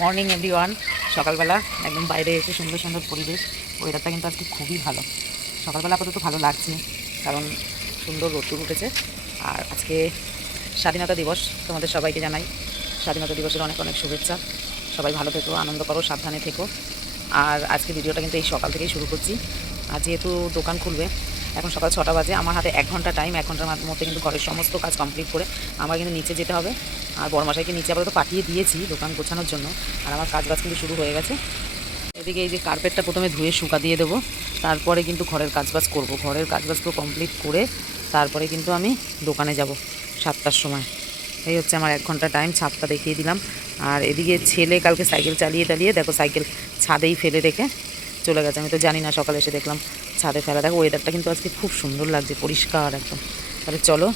Morning everyone. সকালবেলা একদম বাইরে এসে সুন্দর সুন্দর পরিবেশ, ওয়েদারটা কিন্তু আজকে খুবই ভালো। সকালবেলা আপাতত ভালো লাগছে কারণ সুন্দর রোদ্দুর উঠেছে। আর আজকে স্বাধীনতা দিবস, তোমাদের সবাইকে জানাই স্বাধীনতা দিবসের অনেক অনেক শুভেচ্ছা। সবাই ভালো থেকো, আনন্দ করো, সাবধানে থেকো। আর আজকে ভিডিওটা কিন্তু এই সকাল থেকেই শুরু করছি। আর যেহেতু দোকান খুলবে, এখন সকাল 6টা বাজে, আমার হাতে 1 ঘন্টা টাইম। 1 ঘন্টার মধ্যে কিন্তু ঘরের সমস্ত কাজ কমপ্লিট করে আমার কিন্তু নিচে যেতে হবে। আর বড়মশাইকে নিচে আপাতত পাঠিয়ে দিয়েছি দোকান গোছানোর জন্য। আর আমার কাজ কিন্তু শুরু হয়ে গেছে। এদিকে এই যে কার্পেটটা প্রথমে ধুয়ে শুকা দিয়ে দেবো, তারপরে কিন্তু ঘরের কাজবাজ করব। ঘরের কাজবাজগুলো কমপ্লিট করে তারপরে কিন্তু আমি দোকানে যাব 7টার সময়। এই হচ্ছে আমার 1 ঘন্টা টাইম, ছাদটা দেখিয়ে দিলাম। আর এদিকে ছেলে কালকে সাইকেল চালিয়ে দেখো সাইকেল ছাদেই ফেলে রেখে চলে গেছে। আমি তো জানি না, সকালে এসে দেখলাম ছাদে ফেলা। দেখো ওয়েদারটা কিন্তু আজকে খুব সুন্দর লাগছে, পরিষ্কার একদম। তাহলে চলো।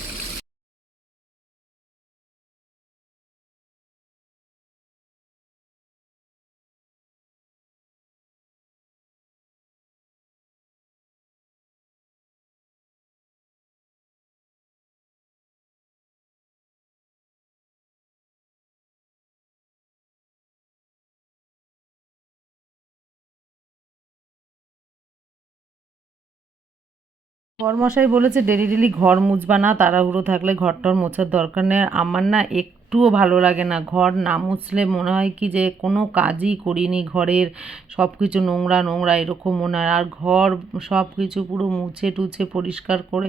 বরমশাই বলেছে ডেলি ডেলি ঘর মুছবা না, তাড়াহুড়ো থাকলে ঘরটার মোছার দরকার নেই। আমার না একটুও ভালো লাগে না, ঘর না মুছলে মনে হয় কি যে কোনো কাজই করিনি। ঘরের সব কিছু নোংরা নোংরা এরকম মনে হয়। আর ঘর সব কিছু পুরো মুছে টুছে পরিষ্কার করে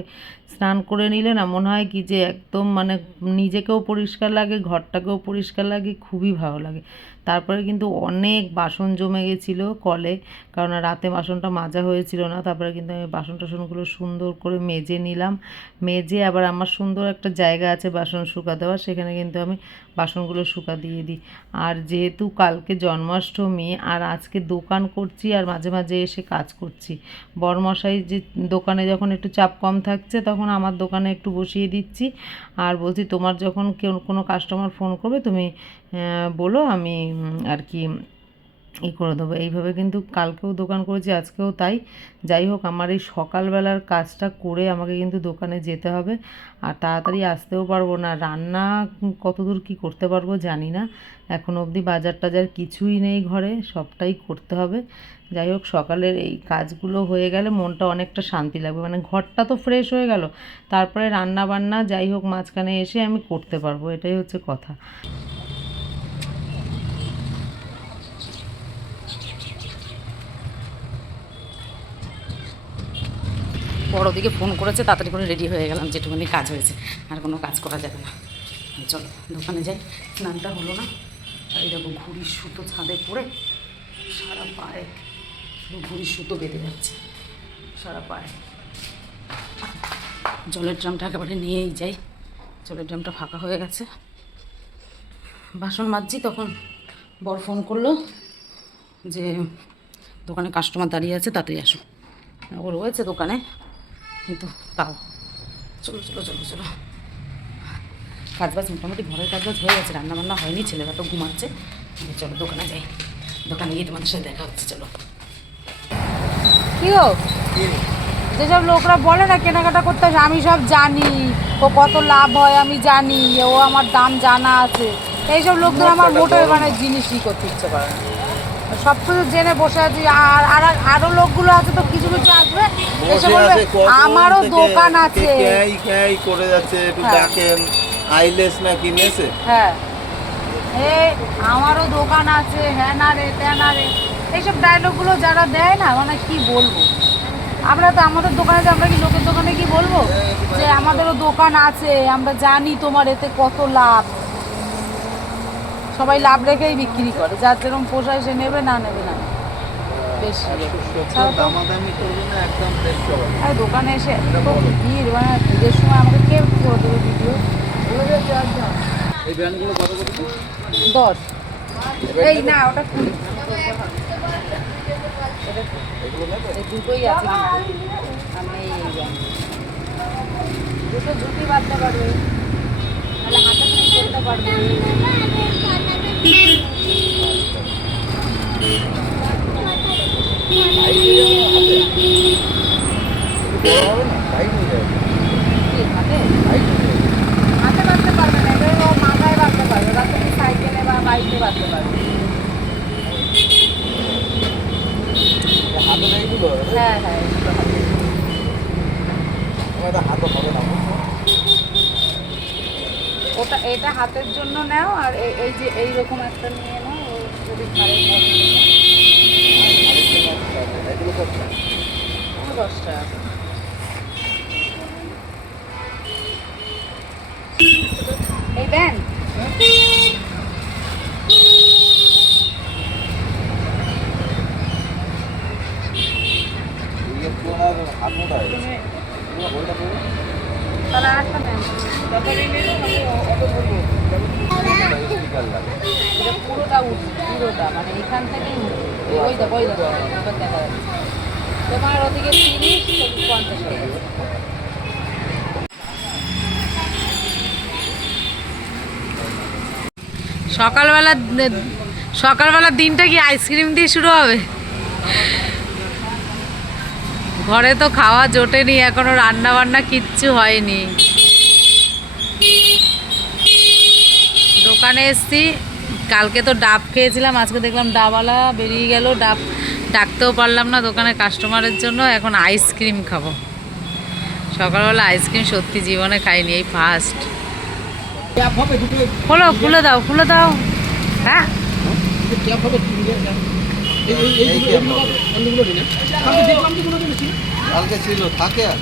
স্নান করে নিলে না মনে হয় কি যে একদম মানে নিজেকেও পরিষ্কার লাগে, ঘরটাকেও পরিষ্কার লাগে, খুবই ভালো লাগে। তারপরে কিন্তু অনেক বাসন জমে গেছিলো কলে, কারণ রাতে বাসনটা মাজা হয়েছিল না। তারপরে কিন্তু আমি বাসন টাসনগুলো সুন্দর করে মেজে নিলাম। মেজে আবার আমার সুন্দর একটা জায়গা আছে বাসন শুকা দেওয়া, সেখানে কিন্তু আমি বাসনগুলো শুকা দিয়ে দিই। আর যেহেতু কালকে জন্মাষ্টমী আর আজকে দোকান করছি আর মাঝে মাঝে এসে কাজ করছি, বরমশাই যে দোকানে যখন একটু চাপ কম থাকছে তখন আমার দোকানে একটু বসিয়ে দিচ্ছি। আর বলছি তোমার যখন কেউ কোনো কাস্টমার ফোন করবে তুমি বলো, আমি আর কি করে দেবো। এইভাবে কিন্তু কালকেও দোকান করেছি, আজকেও তাই। যাই হোক, আমার এই সকালবেলার কাজটা করে আমাকে কিন্তু দোকানে যেতে হবে। আর তাড়াতাড়ি আসতেও পারবো না, রান্না কতদূর কি করতে পারবো জানি না। এখনও অবধি বাজার টাজার কিছুই নেই ঘরে, সবটাই করতে হবে। যাই হোক, সকালের এই কাজগুলো হয়ে গেলে মনটা অনেকটা শান্তি লাগবে, মানে ঘরটা তো ফ্রেশ হয়ে গেল। তারপরে রান্না বান্না যাই হোক মাঝখানে এসে আমি করতে পারবো, এটাই হচ্ছে কথা। বড় দিকে ফোন করেছে, তাড়াতাড়ি করে রেডি হয়ে গেলাম, যেটুকুনি কাজ হয়েছে। আর কোনো কাজ করা যাবে না। চলো দোকানে যাই, স্নানটা হলো না। আর এই দেখো ঘুড়ির সুতো ছাদে পড়ে সারা পায়ে ঘুড়ির সুতো বেঁধে যাচ্ছে সারা পায়ে। জলের ড্রামটা একেবারে নিয়েই যাই, জলের ড্রামটা ফাঁকা হয়ে গেছে। বাসন মাজছি তখন বর ফোন করলো যে দোকানে কাস্টমার দাঁড়িয়ে আছে, তাড়াতাড়ি আসো। ও রয়েছে দোকানে, কিন্তু তাও চলো চলো চলো চলো। কাজবাজ মোটামুটি ঘরের কাজবাজ হয়ে গেছে, রান্নাবান্না হয়নি, ছেলেরা তো ঘুমাচ্ছে। চলো দোকানে যাই, দোকানে গিয়ে তোমাদের সাথে দেখা হচ্ছে। চলো। কি গো, যেসব লোকরা বলে না কেনাকাটা করতে আসে, আমি সব জানি ও কত লাভ হয়, আমি জানি ও আমার দাম জানা আছে। এইসব লোকদের আমার মোটেও মানে জিনিসই করতে ইচ্ছে করে না। সব কিছু জেনে বসে আছি। আর আরো লোকগুলো আছে তো, কিছু কিছু আসবে এসে বলবে আমারও দোকান আছে, করে যাচ্ছে একটু হ্যাঁ। দেখেন আইলেস না কিনেছে। হ্যাঁ, এই আমারও দোকান আছে, হ্যাঁ না রে ত্যাঁ না রে, এইসব ডায়লগগুলো যারা দেয় না, মানে কি বলবো। আমরা তো আমাদের দোকানে যে আমরা কি লোকের দোকানে কি বলবো যে আমাদেরও দোকান আছে, আমরা জানি তোমার এতে কত লাভ। সবাই লাভ রেখেই বিক্রি করে, যার যেরকম পোষায় সে নেবে, না নেবে না বেশি। দামাদামি করবে না, একদম ফ্রেশ হবে। আর দোকানে এসে এত ভিড়, মানে ভিড়ের সময় আমাকে কে করে দেবে ভিডিও। এই ব্র্যান্ডগুলো কত করে? 10। এই না, ওটা 20। এই দুটোই আছে, আমি দুটো জুটি বাঁধতে পারবে, তাহলে হাতে করতে পারবে। হাতে বাঁধতে পারবে না, এবার ও মাথায় বাঁধতে পারবে, রাতে সাইকেলে বা বাইকে বাঁধতে পারবে। হাতে এইগুলো হ্যাঁ হ্যাঁ এগুলো হাতে। আমার হাতে হবে না বুঝছো? ওটা এটা হাতের জন্য নাও, আর এই যে এইরকম একটা নিয়ে নাও, ও যদি ঘাড়ে পরে এগুলো কত? 10 টাকা। এই দেন ইয়ে তোমার হাত মোটা হয়ে গেছে। তোমার বইটা পড়ো। তাহলে আরেকটা নেন। স্টিকার লাগে। এটা পুরোটা উঠবে, পুরোটা মানে এখান থেকেই উঠবে। ওই দেখো এবার দেখা যাচ্ছে। তোমার ওদিকে 30, 50 হয়ে গেছে। সকালবেলার দিনটা কি আইসক্রিম দিয়ে শুরু হবে? ঘরে তো খাওয়া জোটেনি, এখনো রান্না বান্না কিচ্ছু হয়নি। দোকানে এসছি, কালকে তো ডাব খেয়েছিলাম, আজকে দেখলাম ডাবওয়ালা বেরিয়ে গেল, ডাব ডাকতেও পারলাম না দোকানে কাস্টমারের জন্য। এখন আইসক্রিম খাবো। সকালবেলা আইসক্রিম সত্যি জীবনে খাইনি, এই ফার্স্ট। খোলো, খুলে দাও, খুলে দাও। হ্যাঁ কালকে ছিল থাকে আর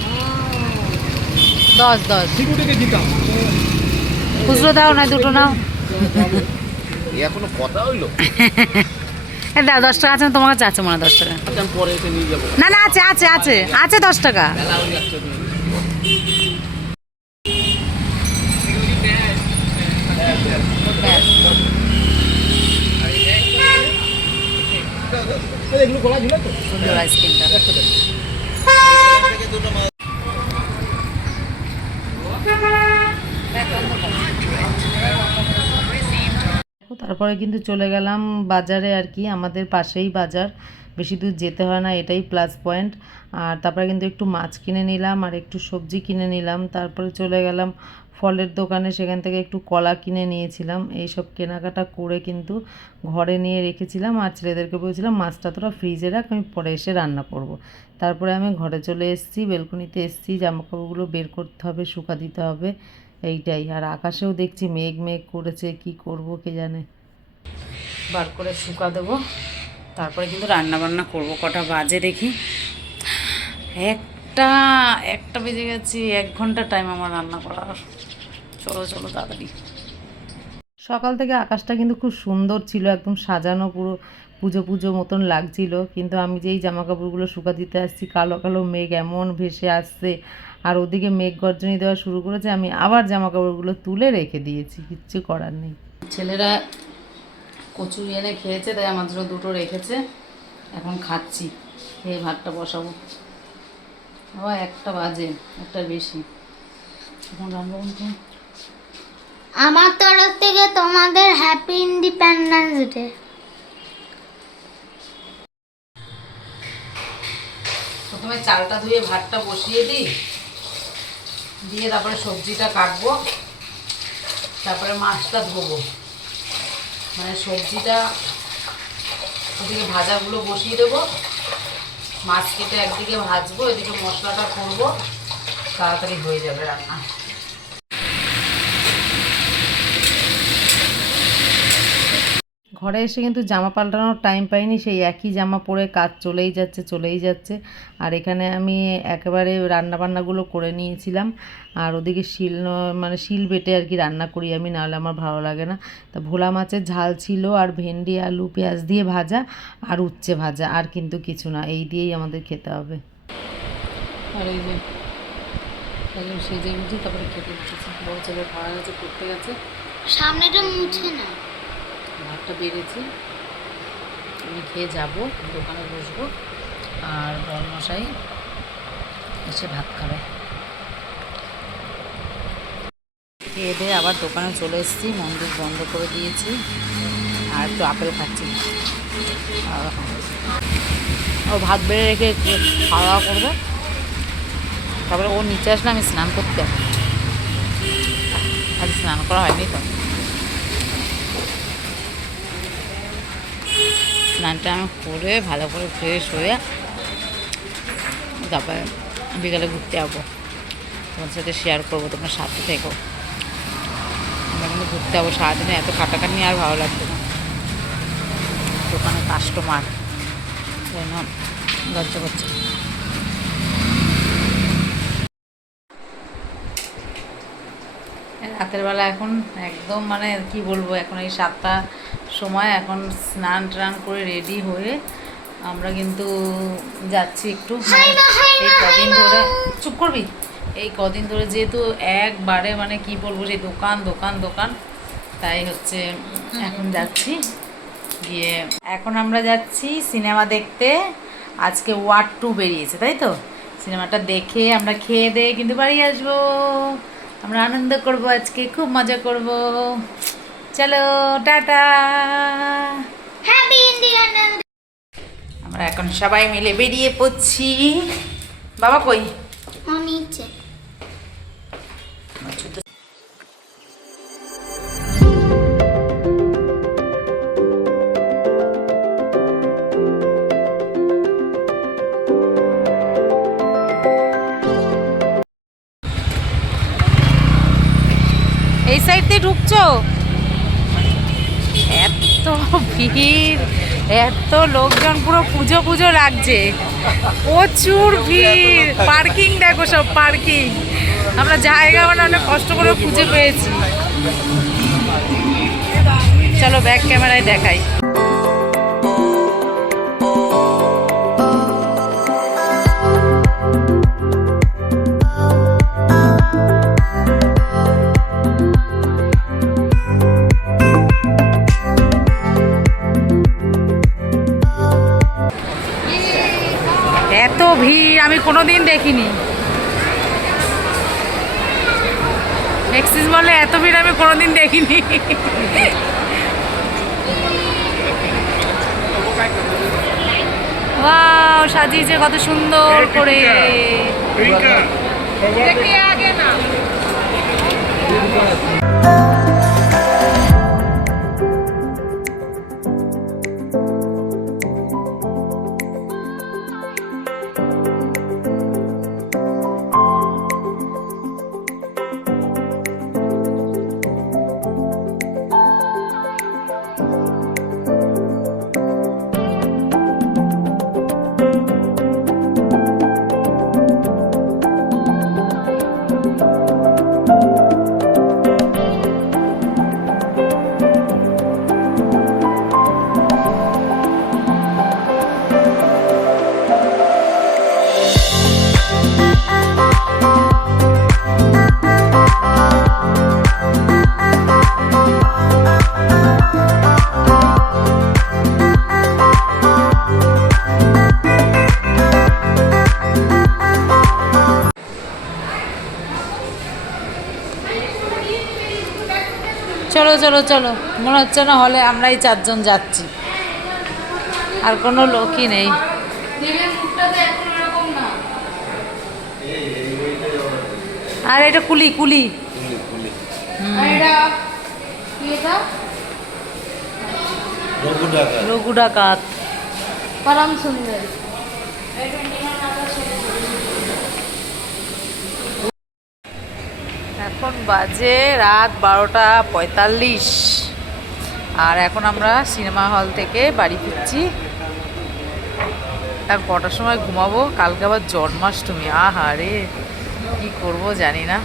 10 খুচরো দাও না, দুটো নাও। এখনো কথা হইলো। দাও 10 টাকা আছে না তোমার কাছে? আছে মনে হয় 10 টাকা। আমি পরে এসে নিয়ে যাবো। না না, আছে আছে আছে আছে 10 টাকা। সুন্দর আইসক্রিমটা। তারপরে কিন্তু চলে গেলাম বাজারে আর কি, আমাদের পাশেই বাজার, বেশি দূর যেতে হয় না, এটাই প্লাস পয়েন্ট। আর তারপরে কিন্তু একটু মাছ কিনে নিলাম আর একটু সবজি কিনে নিলাম। তারপরে চলে গেলাম ফলের দোকানে, সেখান থেকে একটু কলা কিনে নিয়েছিলাম। এইসব কেনাকাটা করে কিন্তু ঘরে নিয়ে রেখেছিলাম, আর ছেলেদেরকে বলেছিলাম মাছটা তোরা ফ্রিজে রাখ, আমি পরে এসে রান্না করব। তারপরে আমি ঘরে চলে এসেছি, বেলকনিতে এসেছি, জামাকাপড়গুলো বের করতে হবে, শুকা দিতে হবে, এইটাই। আর আকাশেও দেখছি মেঘ মেঘ করেছে, কি করব কে জানে। বার করে শুকা দেবো, তারপরে কিন্তু রান্না বান্না করবো। কটা বাজে দেখি, একটা বেজে গেছি, 1 ঘন্টা টাইম আমার রান্না করার। চলো চলো তাড়াতাড়ি। সকাল থেকে আকাশটা কিন্তু খুব সুন্দর ছিল, একদম সাজানো, পুরো পুজো পুজো মতন লাগছিল। কিন্তু আমি যেই জামা কাপড়গুলো শুকা দিতে আসছি, কালো কালো মেঘ এমন ভেসে আসছে, আর ওদিকে মেঘ গর্জনি দেওয়া শুরু করেছে। আমি আবার জামা কাপড়গুলো তুলে রেখে দিয়েছি, কিচ্ছু করার নেই। ছেলেরা কচুরি এনে খেয়েছে, তাই আমার জন্য দুটো রেখেছে, এখন খাচ্ছি। খেয়ে ভাতটা বসাবো। আবার 1টা বাজে, 1টার বেশি। এখন রান্না বন্ধু। আমার তরফ থেকে তোমাদের হ্যাপি ইন্ডিপেন্ডেন্স ডে। প্রথমে চালটা ধুয়ে ভাতটা বসিয়ে দিই, দিয়ে তারপরে সবজিটা কাটবো, তারপরে মাছটা ধোবো। মানে সবজিটা ওদিকে ভাজাগুলো বসিয়ে দেবো, মাছ কেটে একদিকে ভাজবো, এদিকে মশলাটা করবো, তাড়াতাড়ি হয়ে যাবে রান্না। ঘরে এসে কিন্তু জামা পাল্টানোর টাইম পাইনি, সেই একই জামা পরে কাজ চলেই যাচ্ছে। আর এখানে আমি একেবারে রান্নাবান্নাগুলো করে নিয়েছিলাম, আর ওদিকে শিল বেটে আর কি রান্না করি আমি, নাহলে আমার ভালো লাগে না। তা ভোলা মাছের ঝাল ছিল, আর ভেন্ডি আলু পেঁয়াজ দিয়ে ভাজা, আর উচ্ছে ভাজা, আর কিন্তু কিছু না, এই দিয়েই আমাদের খেতে হবে। আর এই যে সেজে গুজি তারপরে খেতে দিচ্ছি। বড় ছেলে খাওয়া গেছে, পড়তে গেছে, সামনেটা মুছে না। ভাতটা বেড়েছি, আমি খেয়ে যাব, দোকানে বসবো, আর বড়মশাই এসে ভাত খাবে। খেয়ে দিয়ে আবার দোকানে চলে এসেছি, মন্দির বন্ধ করে দিয়েছি, আর একটু আপেল খাচ্ছি। ও ভাত বেড়ে রেখে খাওয়া দাওয়া করবে, তারপরে ও নিচে আসলে আমি স্নান করতে, আজ স্নান করা হয়নি তো। স্নানটা আমি করে ভালো করে ফ্রেশ হয়ে তারপরে বিকালে ঘুরতে যাবো, তোমাদের সাথে শেয়ার করবো, তোমার সাথে থেকো। আমরা কিন্তু ঘুরতে যাবো, সারাদিনে এত খাটাখাটনি আর ভালো লাগবে না। দোকানে কাস্টমার জন্য লজ্জা করছে। রাতের বেলা এখন একদম মানে কি বলবো, এখন এই 7টা সময়, এখন স্নান টান করে রেডি হয়ে আমরা কিন্তু যাচ্ছি একটু, এই কদিন ধরে চুপ করবি, এই কদিন ধরে যেহেতু একবারে মানে কি বলবো সেই দোকান দোকান দোকান, তাই হচ্ছে এখন যাচ্ছি। গিয়ে এখন আমরা যাচ্ছি সিনেমা দেখতে। আজকে ওয়ার 2 বেরিয়েছে, তাই তো? সিনেমাটা দেখে আমরা খেয়ে দিয়ে কিন্তু বাড়ি আসবো। আমরা আনন্দ করব, আজকে খুব মজা করব। চলো টাটা। Happy independence. আমরা এখন সবাই মিলে বেরিয়ে পড়ছি। বাবা কই? ও নিচে। এই সাইড দিয়ে ঢুকছো? এত ভিড়, এত লোকজন, পুরো পুজো পুজো লাগছে, প্রচুর ভিড়। পার্কিং দেখো, সব পার্কিং। আমরা জায়গা মানে অনেক কষ্ট করে খুঁজে পেয়েছি। চলো ব্যাক ক্যামেরায় দেখাই। এত ভিড় আমি কোনোদিন দেখিনি। এক্সিস বলে এত ভিড় আমি কোনোদিন দেখিনি। ওয়াও, সাজিয়েছে কত সুন্দর করে। দেখে আগে না। চলো চলো চলো, মনে হচ্ছে না হলে আমরাই 4 জন যাচ্ছি, আর কোনো লোকই নেই। আর এটা কুলি কুলি, রঘু ডাকাত। পরম সুন্দর। এখন বাজে রাত 12:45, আর এখন আমরা সিনেমা হল থেকে বাড়ি ফিরছি। আর কটার সময় ঘুমাবো? কালকে আবার জন্মাষ্টমী। আহা রে, কী করবো জানি না।